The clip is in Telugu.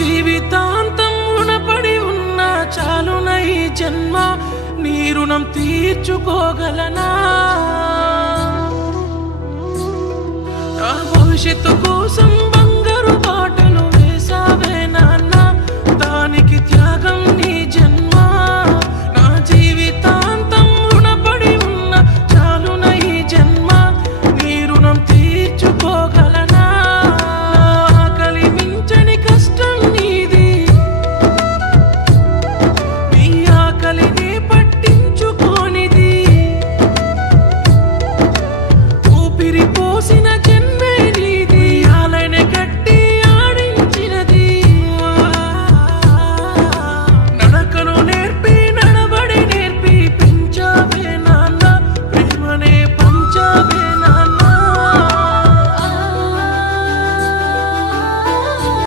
జీవితాంతం రుణపడి ఉన్న చాలున ఈ జన్మ నీ రుణం తీర్చుకోగలనా నా భవిష్యత్తు కోసం